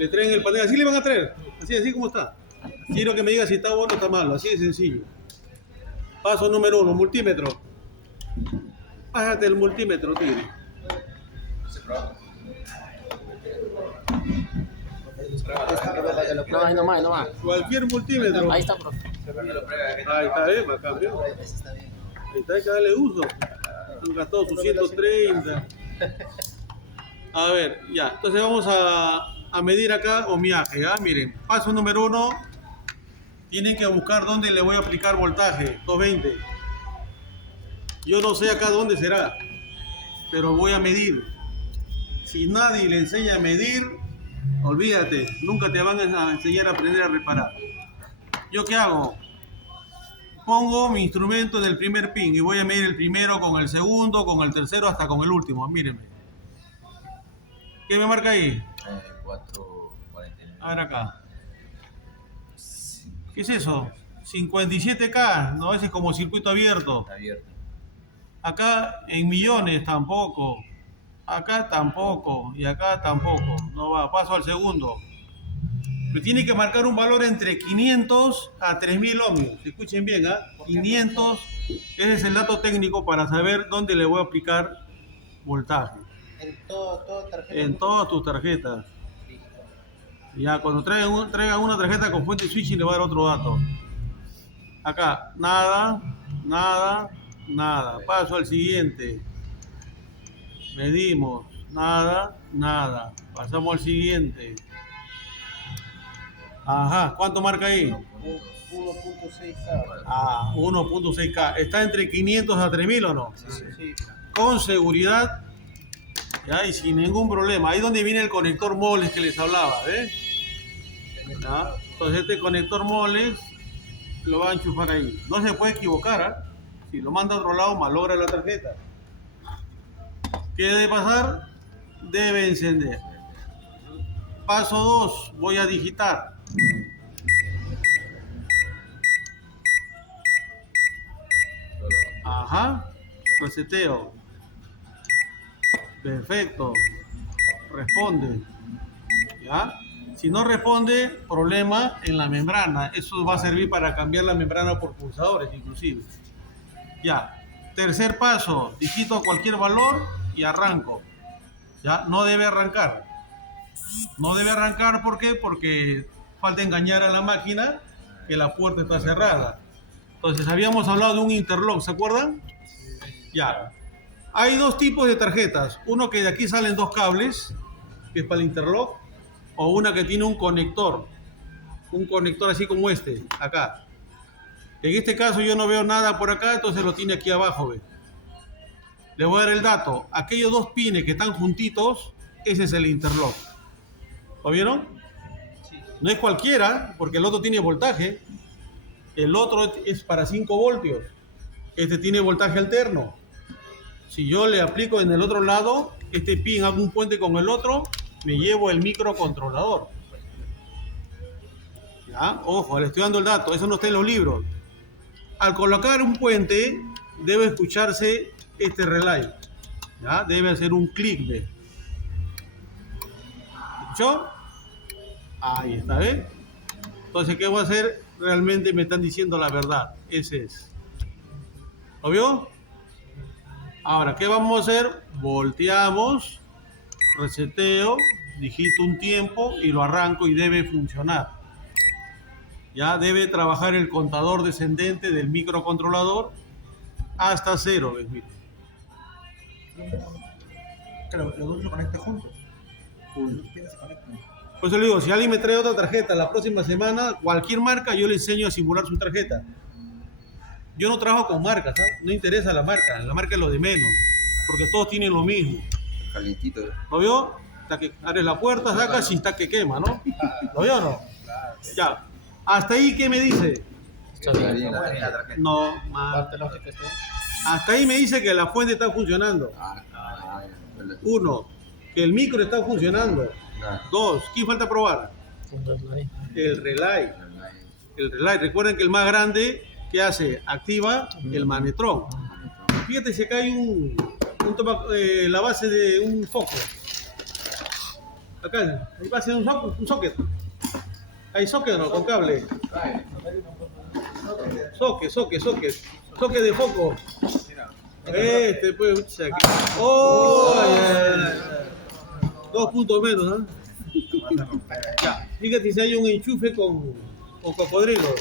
Le traen el panel, así le van a traer, así como está. Quiero que me diga si está bueno o está malo, así de sencillo. Paso número 1, multímetro. Bájate el multímetro, tigre. No, ahí nomás, ahí nomás. Cualquier multímetro. Ahí está, profe. Ahí está, va cambió. Ahí está, hay que darle uso. Han gastado sus 130. A ver, ya. Entonces vamos a medir acá ohmiaje, ¿ya? Miren, paso número 1. Tienen que buscar dónde le voy a aplicar voltaje, 220. Yo no sé acá dónde será, pero voy a medir. Si nadie le enseña a medir, olvídate, nunca te van a enseñar a aprender a reparar. ¿Yo qué hago? Pongo mi instrumento en el primer pin y voy a medir el primero con el segundo, con el tercero, hasta con el último. Mírenme. ¿Qué me marca ahí? 449. A ver acá. ¿Qué es eso? 57K, no, ese es como circuito abierto. Está abierto. Acá en millones tampoco. Acá tampoco. Y acá tampoco. No va. Paso al segundo. Me tiene que marcar un valor entre 500 a 3000 ohmios. Escuchen bien, ¿ah? 500. Ese es el dato técnico para saber dónde le voy a aplicar voltaje. En todas tus tarjetas. Ya, cuando traigan una tarjeta con fuente switching le voy a dar otro dato. Acá, nada, nada, nada. Paso al siguiente. Medimos, nada, nada. Pasamos al siguiente. Ajá, ¿cuánto marca ahí? 1.6K. Ah, 1.6K. ¿Está entre 500 a 3000 o no? Sí. Con seguridad. Ya, y sin ningún problema. Ahí es donde viene el conector moles que les hablaba, ¿ves? ¿Ya? Entonces este conector moles lo va a enchufar ahí. No se puede equivocar, ¿ah? Si lo manda a otro lado, malogra la tarjeta. ¿Qué debe pasar? Debe encender. Paso 2, voy a digitar. Ajá, reseteo. Perfecto. Responde. ¿Ya? Si no responde, problema en la membrana. Eso va a servir para cambiar la membrana por pulsadores, inclusive. Ya. Tercer paso, digito cualquier valor y arranco. Ya, no debe arrancar. No debe arrancar, ¿por qué? Porque falta engañar a la máquina que la puerta está cerrada. Entonces, habíamos hablado de un interlock, ¿se acuerdan? Ya. Hay dos tipos de tarjetas. Uno que de aquí salen dos cables, que es para el interlock, o una que tiene un conector así como este, acá. En este caso yo no veo nada por acá, entonces lo tiene aquí abajo, ¿ve? Le voy a dar el dato. Aquellos dos pines que están juntitos, ese es el interlock. ¿Lo vieron? No es cualquiera, porque el otro tiene voltaje. El otro es para 5 voltios. Este tiene voltaje alterno. Si yo le aplico en el otro lado, este pin hago un puente con el otro, me llevo el microcontrolador. ¿Ya? Ojo, le estoy dando el dato, eso no está en los libros. Al colocar un puente, debe escucharse este relay. ¿Ya? Debe hacer un clic. ¿Ve? ¿Escuchó? Ahí está, ¿ves? Entonces, ¿qué voy a hacer? Realmente me están diciendo la verdad. Ese es. ¿Lo vio? Ahora, ¿qué vamos a hacer? Volteamos, reseteo, digito un tiempo y lo arranco y debe funcionar. Ya debe trabajar el contador descendente del microcontrolador hasta 0. ¿Ves? Mire. Claro, los dos lo conectan juntos. Punto. Los pines se conectan. Por eso le digo, si alguien me trae otra tarjeta la próxima semana, cualquier marca, yo le enseño a simular su tarjeta. Yo no trabajo con marcas, ¿sabes? No interesa la marca es lo de menos, porque todos tienen lo mismo. Calientito. ¿Lo vio? Hasta que abres la puerta, sacas y está que quema, ¿no? ¿Lo vio o no? Ya. ¿Hasta ahí qué me dice? Está bien la tarjeta. No, man. Parte lógica está. Hasta ahí me dice que la fuente está funcionando. Ya. 1, que el micro está funcionando. 2, ¿quién falta probar? El relay. El relay. Recuerden que el más grande, ¿qué hace? Activa el manetrón. Fíjate si acá hay la base de un foco. Acá, ahí va a ser un socket. Hay socket o no, con cable. Socket. Socket de foco. Pues, ¡oh! 2 puntos menos, ¿no? Ya, fíjate si hay un enchufe con cocodrilo.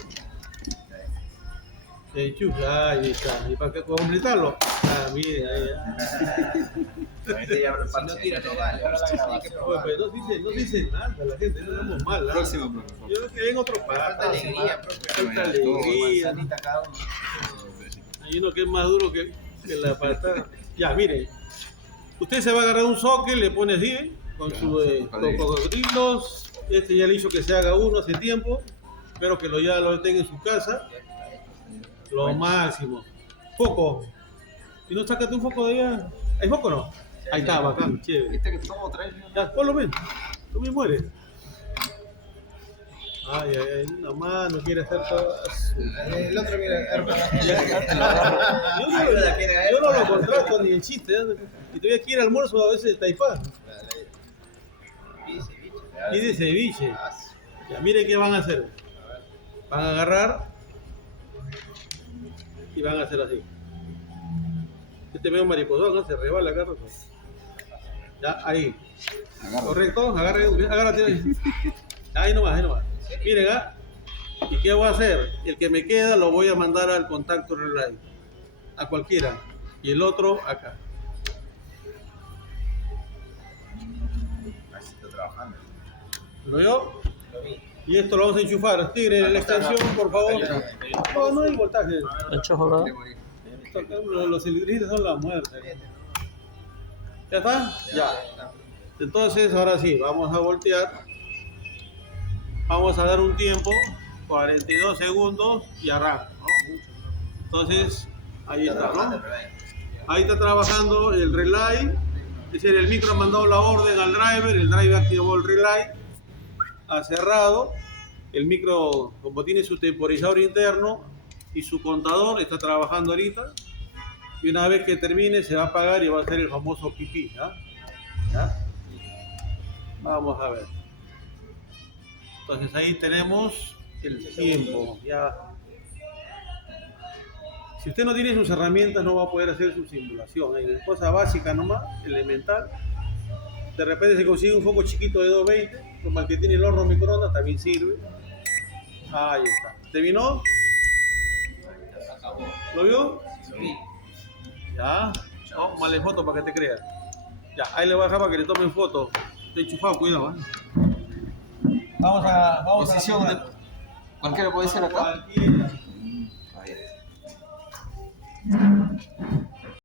Enchufe, ahí está. ¿Y para qué completarlo? Ah, mire, ahí. Este ya Si no tira, no vale. Hay que probar. Pues, no dice nada, la gente, no estamos mal. ¿Ah? Próximo, profe. Yo creo que hay en otro Falta pato. alegría, profe. Falta alegría. Manzanita cada uno. Hay uno que es más duro que la patada. Ya, mire. Usted se va a agarrar un socket, le pone así, con sus cocodrilos. Este ya le hizo que se haga uno hace tiempo. Espero que ya lo tenga en su casa. Lo máximo. Foco. Si no, sácate un foco de allá. ¿Hay foco o no? Ahí está, bacán, chévere. Este que tomo otra vez. Ya, ponlo bien. Tú me mueres. Ay, una mano quiere hacer todo. El otro, mira, Yo no lo contrato ni el chiste. ¿Eh? Y todavía quiere almuerzo a veces de Taipán. Y de ceviche. Ya, miren qué van a hacer. Van a agarrar y van a hacer así. Este medio mariposón, ¿no? Se rebala acá. Ya, ahí. Correcto, agárrate ahí. Ahí nomás. Miren, ¿ah? ¿Y qué voy a hacer? El que me queda lo voy a mandar al contacto relay. A cualquiera. Y el otro acá. Así está trabajando. ¿Lo veo? Y esto lo vamos a enchufar. Tigre, la extensión, por favor. No hay voltaje. Los cilindritos son la muerte. ¿Ya está? Ya. Entonces, ahora sí, vamos a voltear. Vamos a dar un tiempo, 42 segundos y arranca, ¿no? Entonces, ahí está, ¿no? Ahí está trabajando el relay. Es decir, el micro ha mandado la orden al driver, el driver activó el relay, ha cerrado. El micro, como tiene su temporizador interno y su contador, está trabajando ahorita. Y una vez que termine, se va a apagar y va a hacer el famoso pipí, ¿ya? ¿Ya? Vamos a ver. Entonces ahí tenemos el tiempo. Ya. Si usted no tiene sus herramientas, no va a poder hacer su simulación. Es cosa básica nomás, elemental. De repente se consigue un foco chiquito de 220, como el que tiene el horno microondas, también sirve. Ahí está. ¿Terminó? ¿Lo vio? Ya. Oh, male foto para que te creas. Ya, ahí le voy a dejar para que le tomen foto. Está enchufado, cuidado. Vamos a Posición de... Cualquiera puede ser acá. Cualquiera. Ahí.